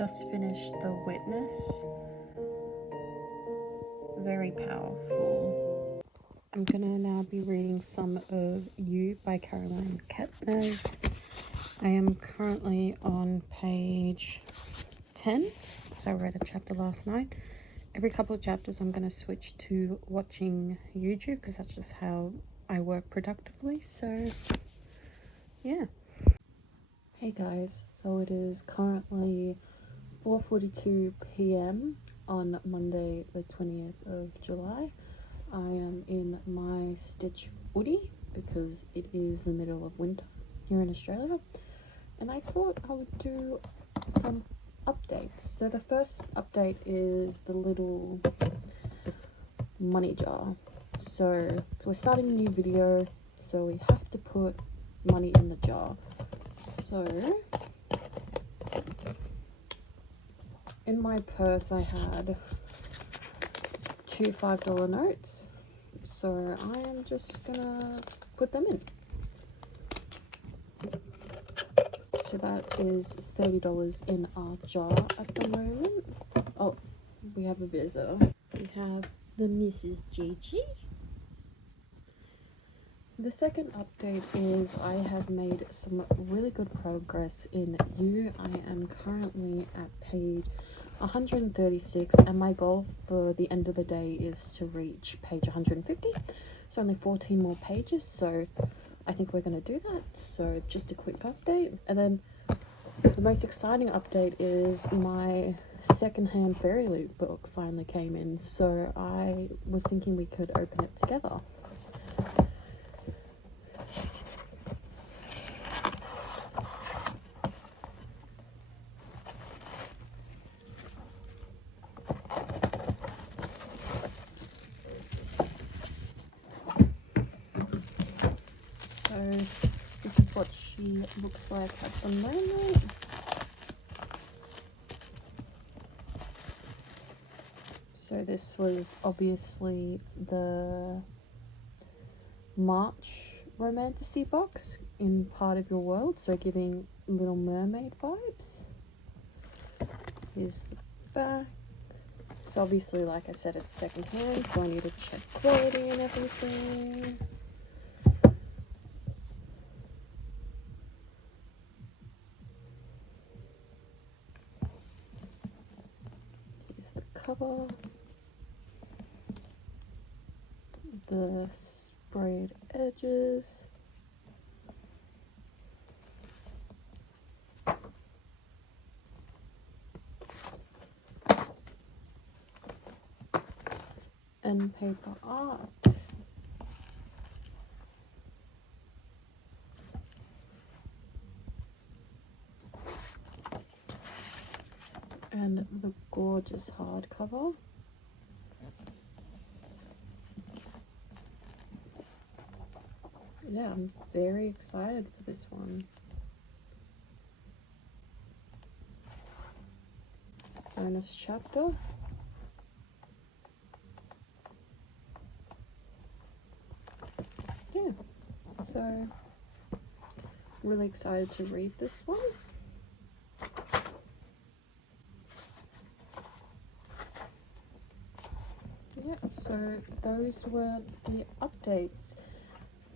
just finished The Witness. Very powerful. I'm gonna now be reading some of You by Caroline Kepnes. I am currently on page 10, because I read a chapter last night. Every couple of chapters I'm gonna switch to watching YouTube, because that's just how I work productively. So yeah. Hey guys, so it is currently 4:42 p.m. on Monday the 20th of July. I am in my Stitch hoodie because it is the middle of winter here in Australia, and I thought I would do some updates. So the first update is the little money jar. So we're starting a new video, so we have to put money in the jar. So in my purse I had 2 $5 notes, so I am just gonna put them in. So that is $30 in our jar at the moment. Oh, we have a visitor. We have the Mrs. Gigi. The second update is I have made some really good progress in You. I am currently at page 136, and my goal for the end of the day is to reach page 150. So only 14 more pages, so I think we're going to do that. So just a quick update. And then the most exciting update is my secondhand Fairy Loot book finally came in, so I was thinking we could open it together. This is what she looks like at the moment. So this was obviously the March Romantasy box in Part of Your World, so giving Little Mermaid vibes. Here's the back. So obviously, like I said, it's secondhand, so I need to check quality and everything. Cover, the sprayed edges, and paper art. And the gorgeous hardcover. Yeah, I'm very excited for this one. Bonus chapter. Yeah, so really excited to read this one. So those were the updates.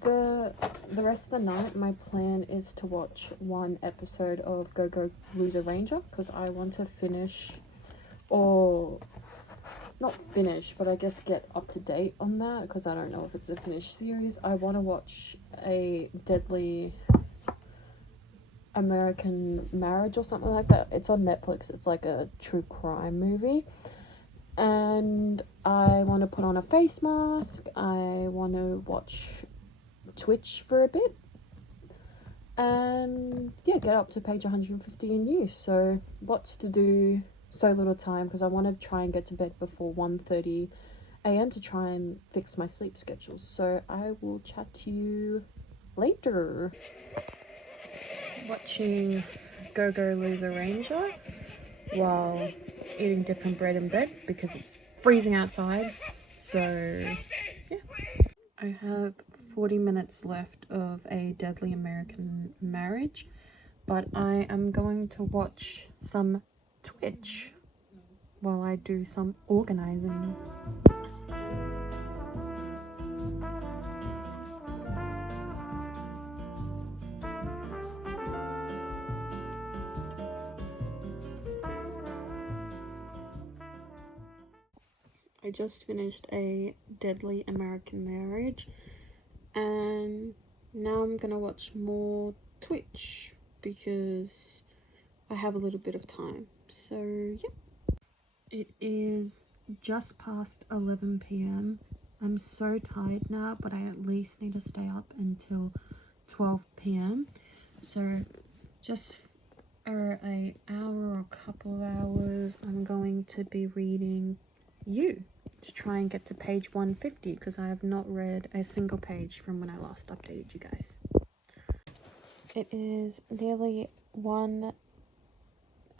For the rest of the night, my plan is to watch one episode of Go Go Loser Ranger, because I want to finish, or not finish, but I guess get up to date on that, because I don't know if it's a finished series. I want to watch a Deadly American Marriage or something like that. It's on Netflix. It's like a true crime movie. And I want to put on a face mask. I want to watch Twitch for a bit. And yeah, get up to page 150 in You. So lots to do, so little time, because I want to try and get to bed before 1:30 a.m. to try and fix my sleep schedule. So I will chat to you later. Watching Go Go Loser Ranger while eating dip and bread in bed because it's freezing outside. So yeah, I have 40 minutes left of a Deadly American Marriage, but I am going to watch some Twitch while I do some organizing. I just finished A Deadly American Marriage, and now I'm gonna watch more Twitch because I have a little bit of time. So yeah, it is just past 11 p.m. I'm so tired now, but I at least need to stay up until 12 p.m. So just for an hour or a couple of hours, I'm going to be reading You to try and get to page 150 because I have not read a single page from when I last updated you guys. It is nearly 1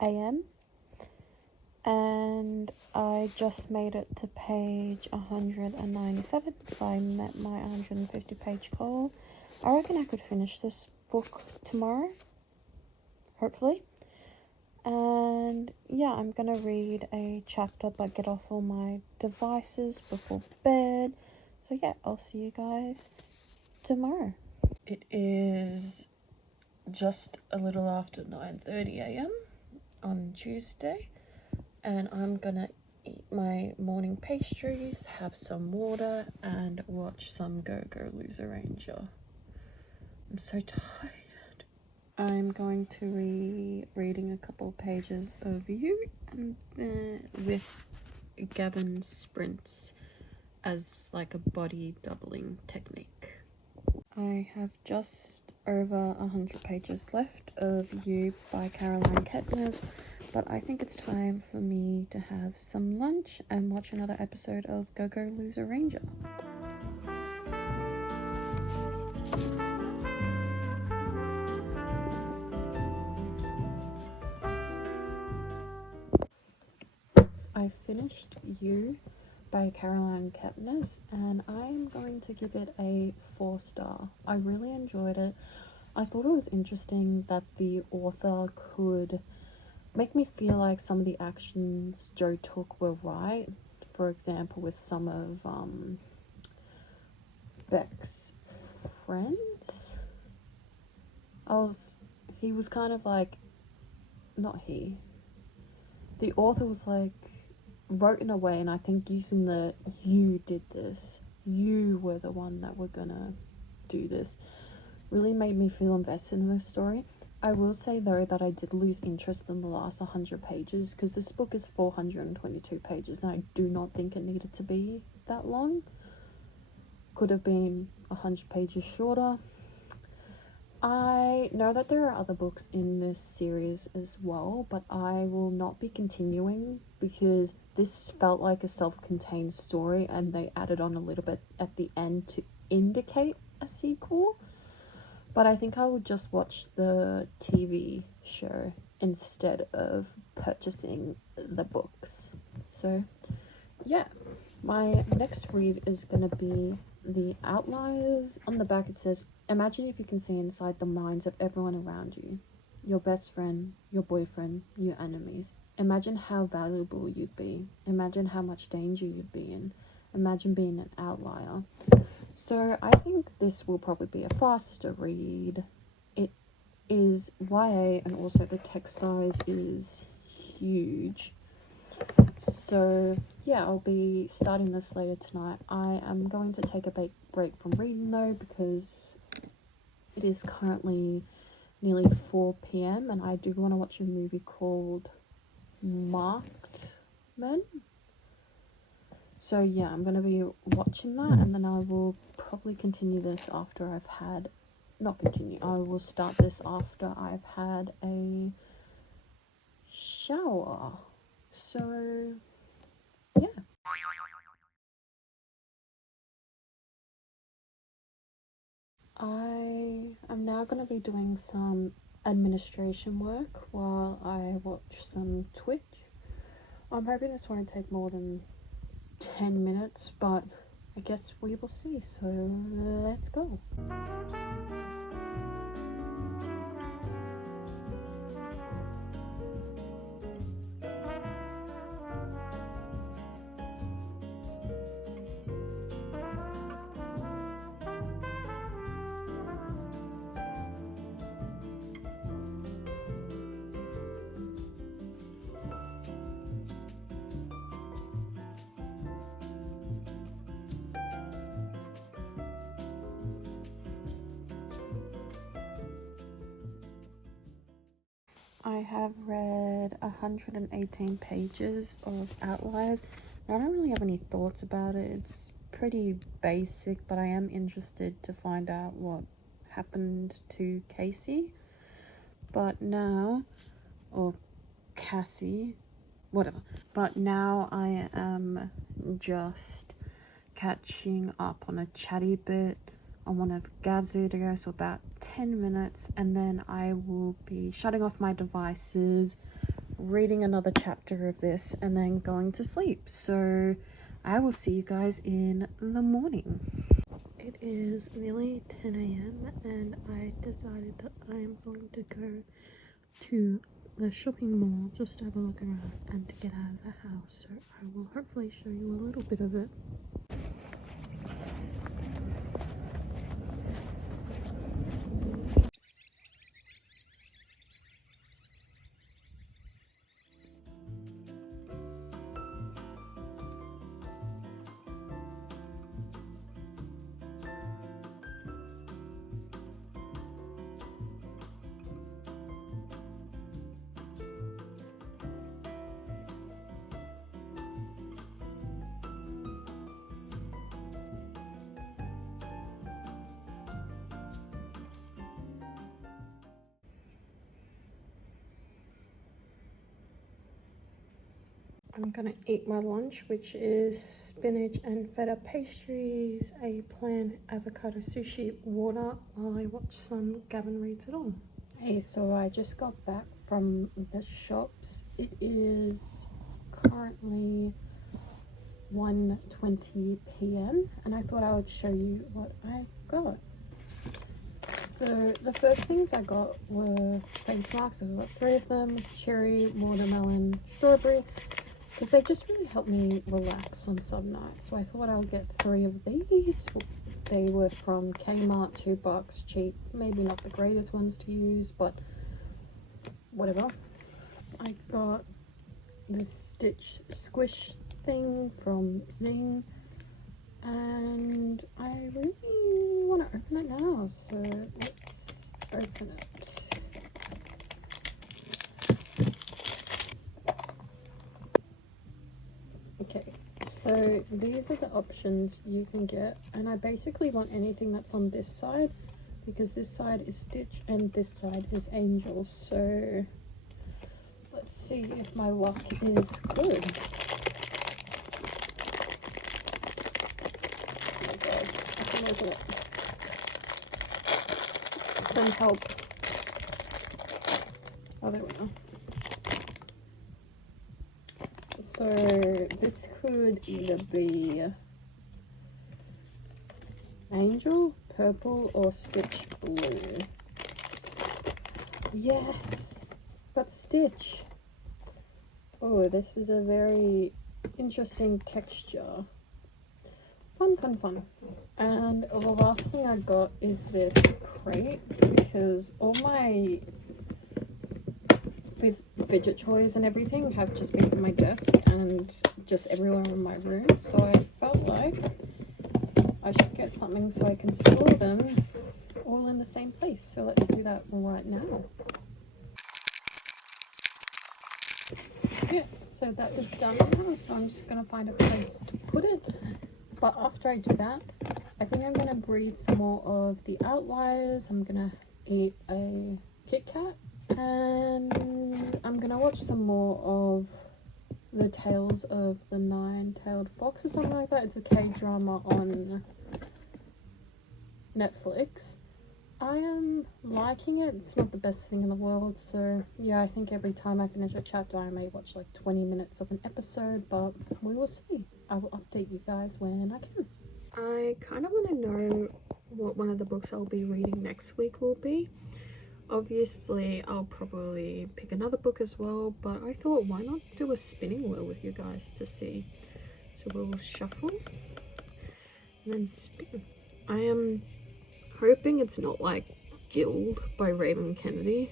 a.m. and I just made it to page 197, so I met my 150 page goal. I reckon I could finish this book tomorrow, hopefully. And yeah, I'm gonna read a chapter but get off all my devices before bed. So yeah, I'll see you guys tomorrow. It is just a little after 9:30 a.m. on Tuesday, and I'm gonna eat my morning pastries, have some water, and watch some Go Loser Ranger. I'm so tired. I'm going to be reading a couple pages of You and with Gavin sprints as like a body doubling technique. I have just over 100 pages left of You by Caroline Kepnes, but I think it's time for me to have some lunch and watch another episode of Go Loser Ranger. I finished You by Caroline Kepnes, and I am going to give it a 4-star. I really enjoyed it. I thought it was interesting that the author could make me feel like some of the actions Joe took were right. For example, with some of Beck's friends. He was kind of like, the author was like, wrote in a way, and I think using the "you did this, you were the one that were gonna do this," really made me feel invested in the story. I will say though that I did lose interest in the last 100 pages because this book is 422 pages and I do not think it needed to be that long. Could have been 100 pages shorter. I know that there are other books in this series as well, but I will not be continuing because this felt like a self-contained story and they added on a little bit at the end to indicate a sequel. But I think I would just watch the TV show instead of purchasing the books. So yeah, my next read is going to be The Outliers. On the back it says, imagine if you can see inside the minds of everyone around you. Your best friend, your boyfriend, your enemies. Imagine how valuable you'd be. Imagine how much danger you'd be in. Imagine being an outlier. So I think this will probably be a faster read. It is YA and also the text size is huge. So yeah, I'll be starting this later tonight. I am going to take a break from reading though because it is currently nearly 4 p.m. and I do want to watch a movie called Marked Men. So yeah, I'm going to be watching that and then I will probably continue this after I've had, I will start this after I've had a shower. So yeah. I am now going to be doing some administration work while I watch some Twitch. I'm hoping this won't take more than 10 minutes, but I guess we will see, so let's go. I have read 118 pages of Outliers. I don't really have any thoughts about it. It's pretty basic, but I am interested to find out what happened to Casey. But now, or Cassie, whatever. But now I am just catching up on a chatty bit on one of Gav's videos for about 10 minutes, and then I will be shutting off my devices, reading another chapter of this, and then going to sleep. So I will see you guys in the morning. It is nearly 10 a.m. and I decided that I am going to go to the shopping mall just to have a look around and to get out of the house. So I will hopefully show you a little bit of it. I'm gonna eat my lunch, which is spinach and feta pastries, a plain avocado sushi, water, while I watch some Gavin Reads It All. Hey, so I just got back from the shops. It is currently 1:20 p.m. and I thought I would show you what I got. So the first things I got were face masks. I got 3 of them, cherry, watermelon, strawberry, because they just really help me relax on some nights. So I thought I would get 3 of these. They were from Kmart, $2, cheap. Maybe not the greatest ones to use, but whatever. I got this Stitch Squish thing from Zing, and I really want to open it now, so let's open it. Okay, so these are the options you can get, and I basically want anything that's on this side, because this side is Stitch and this side is Angel. So let's see if my luck is good. Oh my god, I can open it. Send help. Oh, there we go. So this could either be Angel, purple, or Stitch blue. Yes, but Stitch. Oh, this is a very interesting texture. Fun, fun, fun. And the last thing I got is this crate, because all my fidget toys and everything have just been on my desk and just everywhere in my room, so I felt like I should get something so I can store them all in the same place. So let's do that right now. Yeah, so that is done now, so I'm just gonna find a place to put it. But after I do that, I think I'm gonna breathe some more of the Outliers. I'm gonna eat a Kit Kat, and I'm gonna watch some more of the Tales of the Nine-Tailed Fox or something like that. It's a K-drama on Netflix. I am liking it. It's not the best thing in the world, so yeah, I think every time I finish a chapter I may watch like 20 minutes of an episode, but we will see. I will update you guys when I can. I kind of want to know what one of the books I'll be reading next week will be. Obviously I'll probably pick another book as well, but I thought, why not do a spinning wheel with you guys to see. So we'll shuffle and then spin. I am hoping it's not like Guild by Raven Kennedy.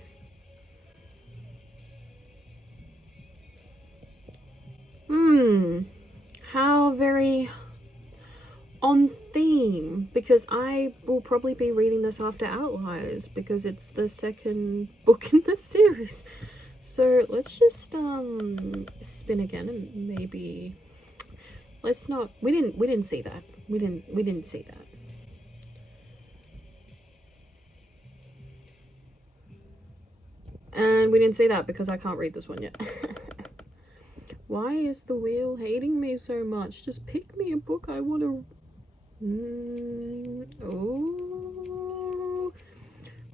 How very on theme, because I will probably be reading this after Outliers because it's the second book in the series. So let's just spin again, and maybe let's not. We didn't see that. We didn't see that. And we didn't see that because I can't read this one yet. Why is the wheel hating me so much? Just pick me a book I want to.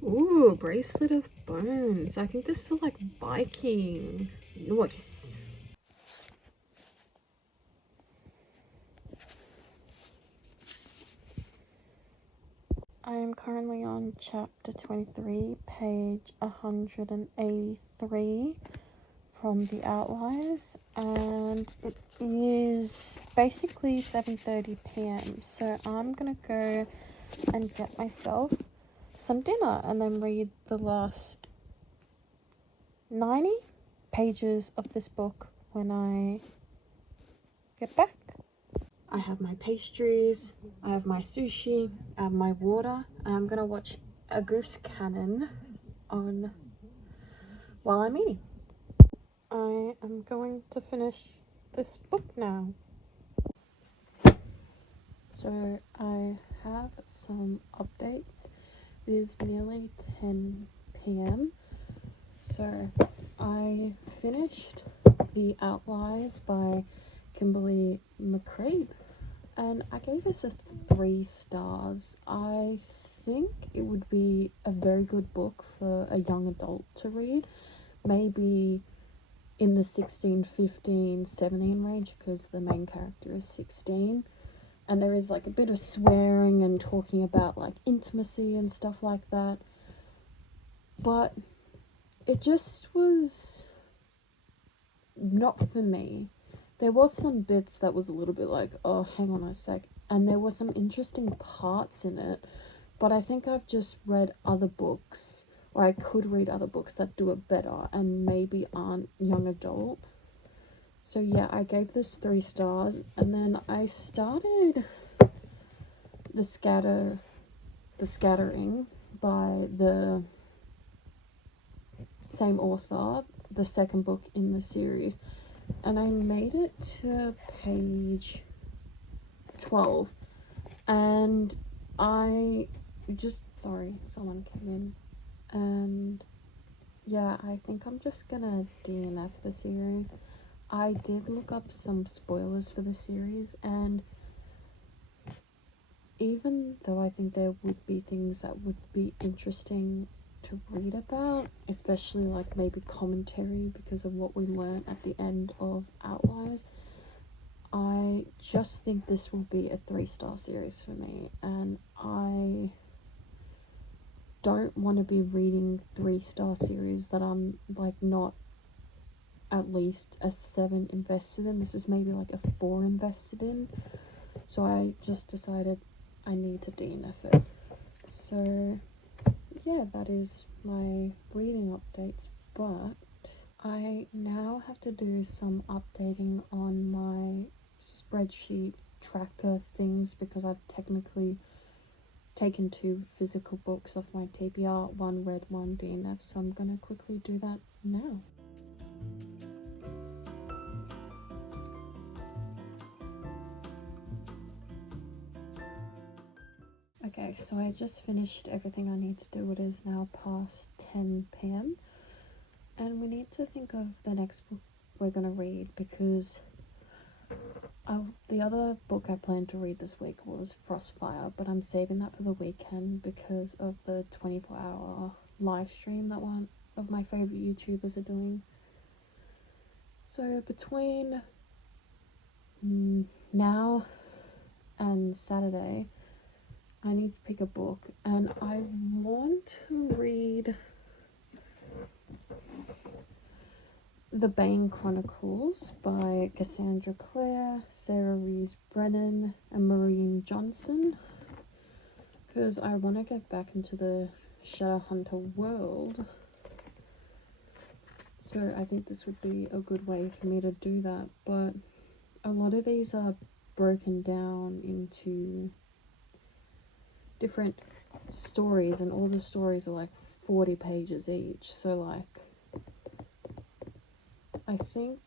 Ooh, Bracelet of Bones. I think this is like biking. Nice. I am currently on chapter 23, page 183 from the Outliers, and it is basically 7:30 p.m. So I'm gonna go and get myself some dinner and then read the last 90 pages of this book when I get back. I have my pastries, I have my sushi, I have my water, and I'm gonna watch AguseCannon on while I'm eating. I am going to finish this book now. So I have some updates. It is nearly 10 p.m. So I finished The Outliers by Kimberly McCreight, and I gave this a 3 stars. I think it would be a very good book for a young adult to read, maybe in the 16, 15, 17 range, because the main character is 16, and there is like a bit of swearing and talking about like intimacy and stuff like that, but it just was not for me. There was some bits that was a little bit like, oh, hang on a sec, and there were some interesting parts in it, but I think I've just read other books, or I could read other books that do it better and maybe aren't young adult. So yeah, I gave this 3 stars, and then I started the Scattering by the same author, the second book in the series, and I made it to page 12, and sorry, someone came in, and yeah, I think I'm just gonna DNF the series. I did look up some spoilers for the series, and even though I think there would be things that would be interesting to read about, especially like maybe commentary because of what we learned at the end of Outliers, I just think this will be a 3-star series for me, and I don't want to be reading 3-star series that I'm like not at least a 7 invested in. This is maybe like a 4 invested in, so I just decided I need to DNF it. So yeah, that is my reading updates, but I now have to do some updating on my spreadsheet tracker things because I've technically taken 2 physical books off my TBR, 1 read, 1 DNF, so I'm gonna quickly do that now. Okay, so I just finished everything I need to do. It is now past 10 p.m. and we need to think of the next book we're going to read, because the other book I planned to read this week was Frostfire, but I'm saving that for the weekend because of the 24-hour live stream that one of my favourite YouTubers are doing. So between now and Saturday, I need to pick a book, and I want to read The Bane Chronicles by Cassandra, Clare, Sarah Rees Brennan, and Maureen Johnson, because I want to get back into the Shadowhunter world. So I think this would be a good way for me to do that, but a lot of these are broken down into different stories, and all the stories are like 40 pages each, so like I think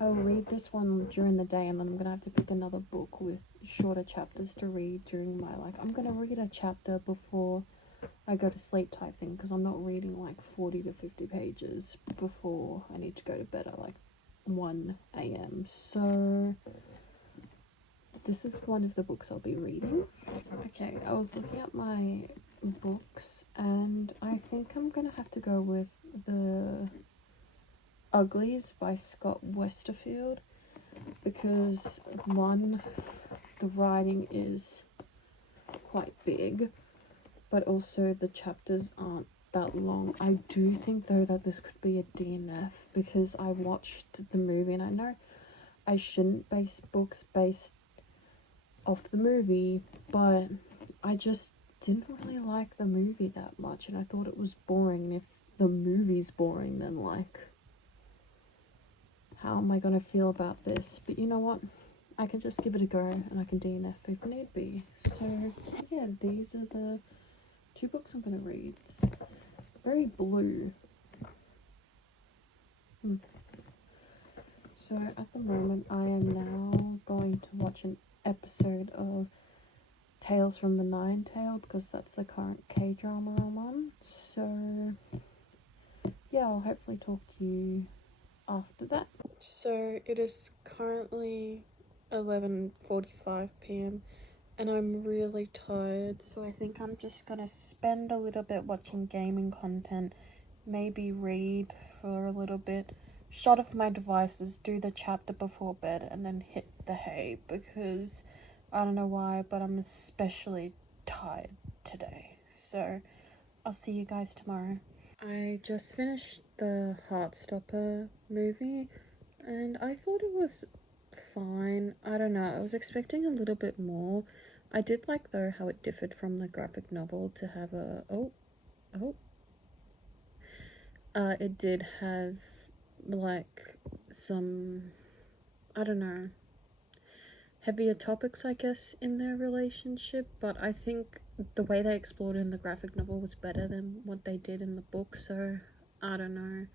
I'll read this one during the day, and then I'm gonna have to pick another book with shorter chapters to read during my, like, I'm gonna read a chapter before I go to sleep type thing, because I'm not reading like 40 to 50 pages before I need to go to bed at like 1 a.m. So this is one of the books I'll be reading. Okay, I was looking at my books, and I think I'm gonna have to go with the Uglies by Scott Westerfeld, because one, the writing is quite big, but also the chapters aren't that long. I do think though that this could be a DNF, because I watched the movie, and I know I shouldn't base books based off the movie, but I just didn't really like the movie that much, and I thought it was boring. If the movie's boring, then like, how am I gonna feel about this? But you know what? I can just give it a go, and I can DNF if need be. So yeah, these are the 2 books I'm gonna read. It's very blue. So at the moment, I am now going to watch an episode of Tales from the Nine-Tailed, because that's the current K-drama I'm on. So yeah, I'll hopefully talk to you after that. So it is currently 11:45 p.m. and I'm really tired, so I think I'm just gonna spend a little bit watching gaming content, maybe read for a little bit, shut off my devices, do the chapter before bed, and then hit the hay, because I don't know why, but I'm especially tired today. So I'll see you guys tomorrow. I just finished the Heartstopper movie, and I thought it was fine. I don't know, I was expecting a little bit more. I did like though how it differed from the graphic novel to have a it did have like some, I don't know, heavier topics I guess in their relationship, but I think the way they explored in the graphic novel was better than what they did in the book, so I don't know.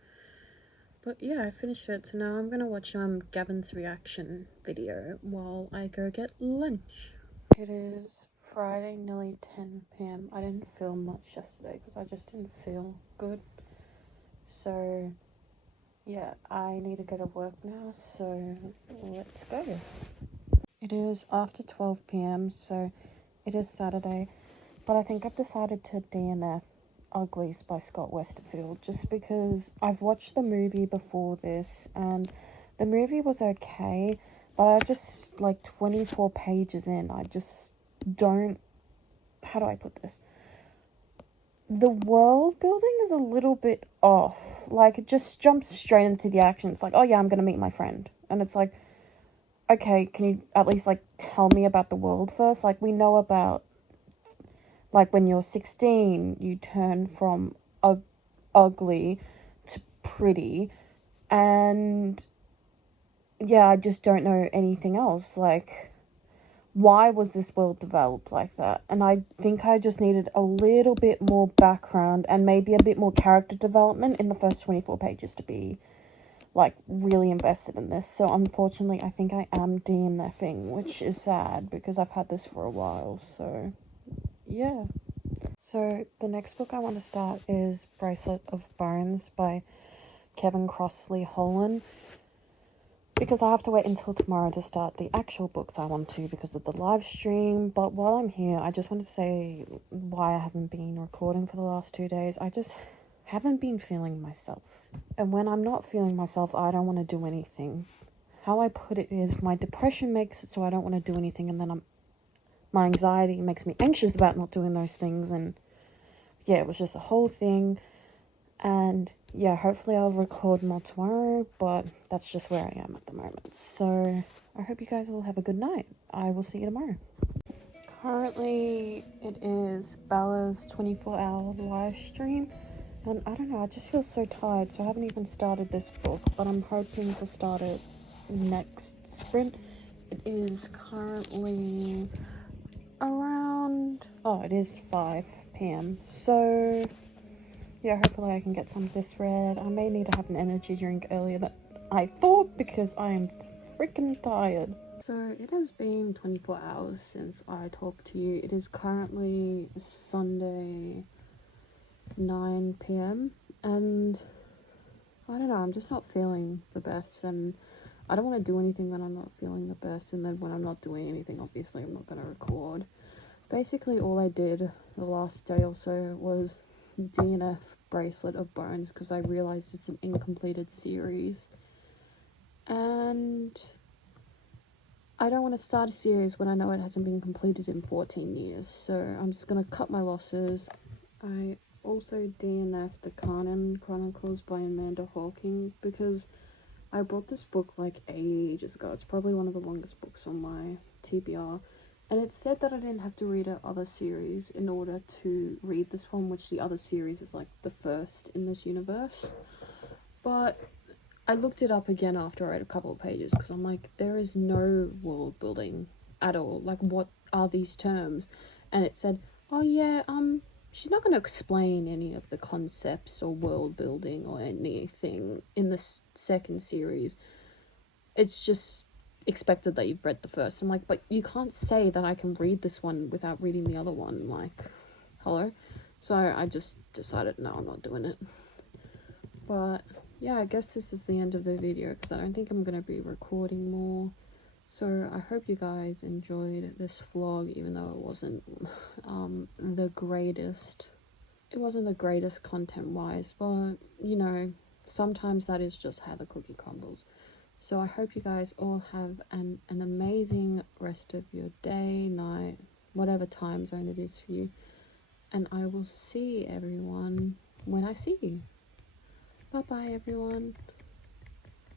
But yeah, I finished it, so now I'm gonna watch Gavin's reaction video while I go get lunch. It is Friday, nearly 10 p.m. I didn't film much yesterday because I just didn't feel good. So yeah, I need to go to work now, so let's go. It is after 12 p.m, so it is Saturday, but I think I've decided to DNF Uglies by Scott Westerfeld, just because I've watched the movie before this, and the movie was okay, but I just, like, 24 pages in, I just don't, how do I put this? The world building is a little bit off. Like, it just jumps straight into the action. It's like, oh yeah, I'm gonna meet my friend. And it's like, okay, can you at least, like, tell me about the world first? Like, we know about, like, when you're 16, you turn from ugly to pretty. And, yeah, I just don't know anything else. Like, why was this world developed like that? And I think I just needed a little bit more background and maybe a bit more character development in the first 24 pages to be, like, really invested in this. So unfortunately, I think I am DNFing, which is sad because I've had this for a while. So yeah. So the next book I want to start is Bracelet of Bones by Kevin Crossley-Holland, because I have to wait until tomorrow to start the actual books I want to because of the live stream. But while I'm here, I just want to say why I haven't been recording for the last 2 days. I just haven't been feeling myself. And when I'm not feeling myself, I don't want to do anything. How I put it is, my depression makes it so I don't want to do anything, and then my anxiety makes me anxious about not doing those things. And yeah, it was just a whole thing. And yeah, hopefully I'll record more tomorrow, but that's just where I am at the moment. So I hope you guys will have a good night. I will see you tomorrow. Currently, it is Bella's 24-hour live stream. And I don't know, I just feel so tired, so I haven't even started this book, but I'm hoping to start it next sprint. It is currently around, it is 5 p.m. So yeah, hopefully I can get some of this read. I may need to have an energy drink earlier than I thought because I am freaking tired. So it has been 24 hours since I talked to you. It is currently Sunday 9 p.m. and I don't know, I'm just not feeling the best, and I don't want to do anything when I'm not feeling the best, and then when I'm not doing anything, obviously I'm not going to record. Basically all I did the last day or so was DNF Bracelet of Bones because I realised it's an incompleted series, and I don't want to start a series when I know it hasn't been completed in 14 years, so I'm just going to cut my losses. I also DNF'd the Kanin Chronicles by Amanda Hawking because I bought this book like ages ago. It's probably one of the longest books on my TBR, and it said that I didn't have to read a other series in order to read this one, which the other series is like the first in this universe. But I looked it up again after I read a couple of pages because I'm like, there is no world building at all. Like, what are these terms? And it said, oh yeah, she's not going to explain any of the concepts or world building or anything in the second series. It's just expected that you've read the first. I'm like, but you can't say that I can read this one without reading the other one. Like, hello? So I just decided, no, I'm not doing it. But yeah, I guess this is the end of the video because I don't think I'm going to be recording more. So I hope you guys enjoyed this vlog, even though it wasn't the greatest. It wasn't the greatest content-wise, but, you know, sometimes that is just how the cookie crumbles. So I hope you guys all have an amazing rest of your day, night, whatever time zone it is for you. And I will see everyone when I see you. Bye-bye, everyone.